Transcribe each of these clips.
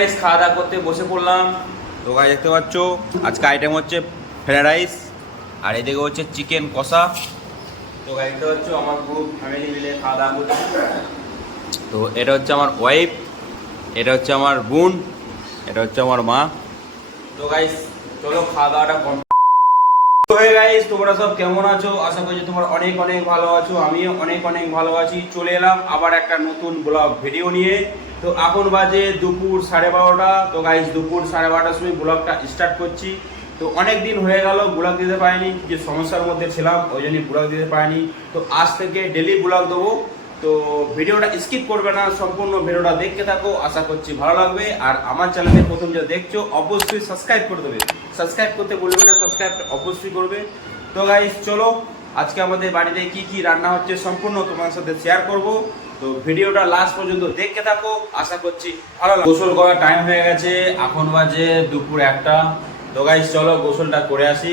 Guys খাওয়া দাওয়া করতে বসে পড়লাম। তো গাই দেখতে পাচ্ছ, আজকে আইটেম হচ্ছে ফ্রাইড রাইস আর এদিকে হচ্ছে চিকেন কষা। তো গাই দেখতে পাচ্ছ, আমার পুরো ফ্যামিলি মিলে খাওয়া দাওয়া করছে। তো এটা হচ্ছে আমার ওয়াইফ এটা হচ্ছে আমার বোন, এটা হচ্ছে আমার মা। তো গাইস চলো খাওয়া দাওয়াটা কম তো হে গাইস তোমরা সব কেমন আছো? আশা করছি তোমরা অনেক অনেক ভালো আছো, আমিও অনেক অনেক ভালো আছি। চলে এলাম আবার একটা নতুন ব্লগ ভিডিও নিয়ে। তো এখন বাজে দুপুর সাড়ে বারোটা। তো গাইস দুপুর সাড়ে বারোটার সময় ব্লগটা স্টার্ট করছি। তো অনেক দিন হয়ে গেল ব্লগ দিতে পারিনি, যে সমস্যার মধ্যে ছিলাম, ওই জন্যই ব্লগ দিতে পারিনি। তো আজ থেকে ডেলি ব্লগ দেবো। তো ভিডিওটা স্কিপ করবে না, সম্পূর্ণ ভিডিওটা দেখতে থাকো, আশা করছি ভালো লাগবে। আর আমার চ্যানেলে প্রথম যে দেখছ, অবশ্যই সাবস্ক্রাইব করে দেবে। সাবস্ক্রাইব করতে বলবে না সাবস্ক্রাইব অবশ্যই করবে। তো গাইস চলো, আজকে আমাদের বাড়িতে কি কি রান্না হচ্ছে সম্পূর্ণ তোমার সাথে শেয়ার করব। তো ভিডিওটা লাস্ট পর্যন্ত দেখতে থাকো, আশা করছি ভালো লাগবে। গোসল করার টাইম হয়ে গেছে, এখন বাজে দুপুর একটা। তো গাইস চলো গোসলটা করে আসি,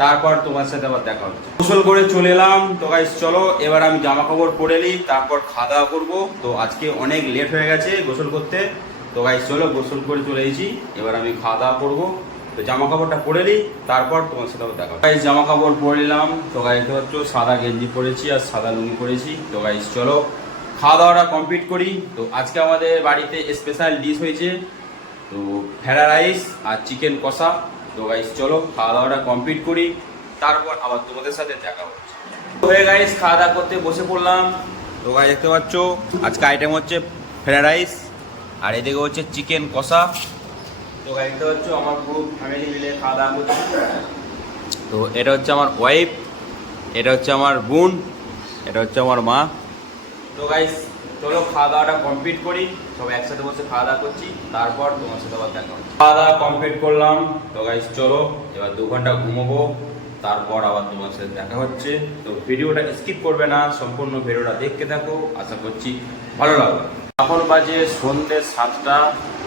তারপর তোমার সাথে আবার দেখা হচ্ছে। গোসল করে চলে এলাম। তো গাইস চলো, এবার আমি জামা কাপড় পরে নিই, তারপর খাওয়া দাওয়া করব। তো আজকে অনেক লেট হয়ে গেছে গোসল করতে। তো গাইস চলো, গোসল করে চলে এসেছি। এবার আমি খাওয়া দাওয়া করব। তো জামা কাপড়টা পরে নিই, তারপর তোমার সাথে দেখা গাইস জামা কাপড় পরে নিলাম। তো গাইস দেখতে পাচ্ছ, সাদা গেঞ্জি পরেছি আর সাদা লুঙ্গি পরেছি। তো গাইস চলো খাওয়া দাওয়াটা কমপ্লিট করি। তো আজকে আমাদের বাড়িতে স্পেশাল ডিশ হয়েছে, তো ফ্রাইড রাইস আর চিকেন কষা। তো গাইস চলো খাওয়া দাওয়াটা কমপ্লিট করি। তারপর আবার তোমাদের সাথে দেখা হচ্ছে। হয়ে গাইস খাওয়া দাওয়া করতে বসে পড়লাম। তো গাই দেখতে পাচ্ছ, আজকে আইটেম হচ্ছে ফ্রাইড রাইস আর এদিকে হচ্ছে চিকেন কষা। তো গাই দেখতে পাচ্ছ, আমার পুরো ফ্যামিলি মিলে খাওয়া দাওয়া তো এটা হচ্ছে আমার ওয়াইফ এটা হচ্ছে আমার বোন, এটা হচ্ছে আমার মা। তো গাইস চলো খাওয়া দাওয়াটা কমপ্লিট করি। সব একসাথে বসে খাওয়া দাওয়া করছি। তারপর তোমার সাথে আবার দেখা হচ্ছে। খাওয়া দাওয়া কমপ্লিট করলাম। তো গাইস চলো, এবার দু ঘণ্টা ঘুমোবো। তারপর আবার তোমার সাথে দেখা হচ্ছে। তো ভিডিওটা স্কিপ করবে না সম্পূর্ণ ভিডিওটা দেখতে থাকো। আশা করছি ভালো লাগবে। এখন বাজে সন্ধ্যে সাতটা।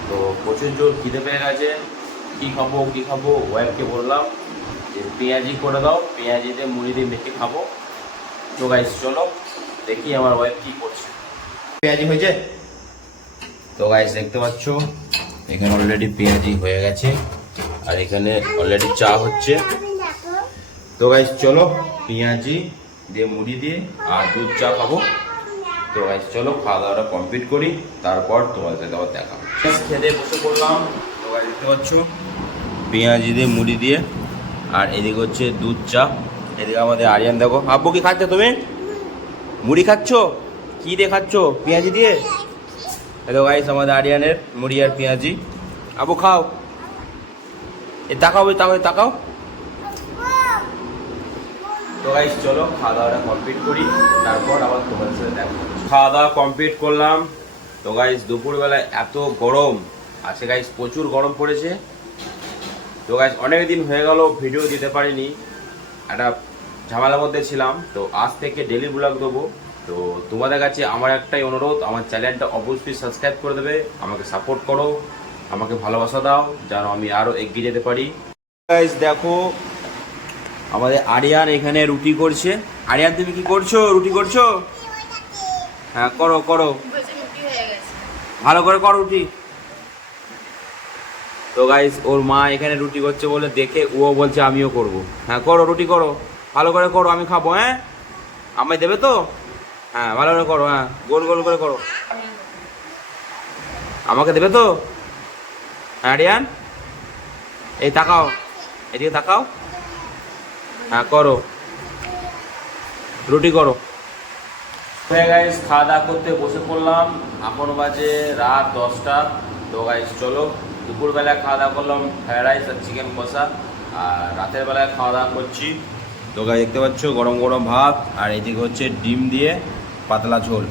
তো প্রচুর জোর খিদে পেয়ে গেছে। কী খাব কী খাব? ওয়াইফকে বললাম যে পেঁয়াজি করে দাও। পেঁয়াজি দিয়ে মুড়ি দিয়ে মেখে খাব। তো গাইস চলো দেখি আমার ওয়াইফ কী করছে। পেঁয়াজি হয়েছে? তো গাইস দেখতে পাচ্ছ এখানে অলরেডি পেঁয়াজি হয়ে গেছে। আর এখানে অলরেডি চা হচ্ছে। তো গাইস চলো পেঁয়াজি দিয়ে মুড়ি দিয়ে আর দুধ চা খাব। তো গাইস চলো খাওয়া দাওয়াটা কমপ্লিট করি, তারপর তোমাদের সাথে আবার দেখা খেতে বসে পড়লাম। তো গাইস দেখতে পাচ্ছ? পেঁয়াজি দিয়ে মুড়ি দিয়ে। আর এদিকে হচ্ছে দুধ চা। এদিকে আমাদের আরিয়ান, দেখো। আব্বু, কি খাচ্ছ তুমি? মুড়ি খাচ্ছ? কি দিয়ে খাচ্ছ? পেঁয়াজি দিয়ে? হ্যালো গাইস আমাদের আরিয়ানের মুড়ি আর পেঁয়াজি। আবু খাও। এ, তাকাও তাকাও তাকাও। তো গাইস চলো খাওয়া দাওয়াটা কমপ্লিট করি। তারপর আবার তোমাদের সাথে দেখা খাওয়া দাওয়া কমপ্লিট করলাম। তো গাইস দুপুরবেলায় এত গরম। আছে গাইস প্রচুর গরম পড়েছে। তো গাইস অনেক দিন হয়ে গেল ভিডিও দিতে পারিনি। একটা ঝামেলার মধ্যে ছিলাম। তো আজ থেকে ডেলি ব্লগ দেবো। তো তোমাদের কাছে আমার একটাই অনুরোধ, আমার চ্যানেলটা অবশ্যই সাবস্ক্রাইব করে দেবে। আমাকে সাপোর্ট করো। আমাকে ভালোবাসা দাও, যেন আমি আরও এগিয়ে যেতে পারি। গাইস দেখো আমাদের আরিয়ান এখানে রুটি করছে। আরিয়ান, তুমি কি করছ? রুটি করছ? হ্যাঁ করো করো। ভালো করে করো রুটি। তো গাইস ওর মা এখানে রুটি করছে বলে দেখে ও বলছে আমিও করব। হ্যাঁ করো, রুটি করো। ভালো করে করো, আমি খাব হ্যাঁ? আমায় দেবে তো? হ্যাঁ ভালো করে করো হ্যাঁ গোল গোল করে করো। আমাকে দেবে তো? হ্যাঁ রিয়ান এই তাকাও, এদিকে তাকাও। হ্যাঁ করো। রুটি করো। গাইস খাওয়া দাওয়া করতে বসে পড়লাম। এখন বাজে রাত দশটা। তো গাইস চলো। দুপুরবেলা খাওয়া দাওয়া করলাম ফ্রাইড রাইস আর চিকেন কষা। আর রাতের বেলায় খাওয়া দাওয়া করছি। তো গাই দেখতে পাচ্ছ গরম গরম ভাত। আর এদিকে হচ্ছে ডিম দিয়ে পাতলা ঝোল।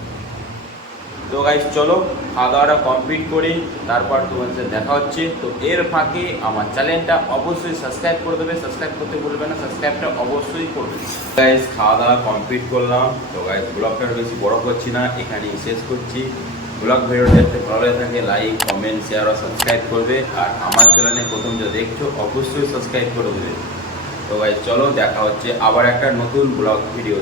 তো গাইস চলো খাওয়া দাওয়াটা কমপ্লিট করি, তারপর তোমাদের সাথে দেখা হচ্ছে। তো এর ফাঁকে আমার চ্যানেলটা অবশ্যই সাবস্ক্রাইব করে দেবে। সাবস্ক্রাইব করতে ভুলবে না সাবস্ক্রাইবটা অবশ্যই করবে। গাইস খাওয়া দাওয়া কমপ্লিট করলাম। তো গাইস ব্লগটা বেশি বড় করছি না, এখানেই শেষ করছি। ব্লগ ভিডিওটা দেখতে ভালো থাকে লাইক কমেন্ট শেয়ার আর সাবস্ক্রাইব করবে। আর আমার চ্যানেলে প্রথম যে দেখছ, অবশ্যই সাবস্ক্রাইব করে দেবে। তো গাইস চলো, দেখা হচ্ছে আবার একটা নতুন ব্লগ ভিডিও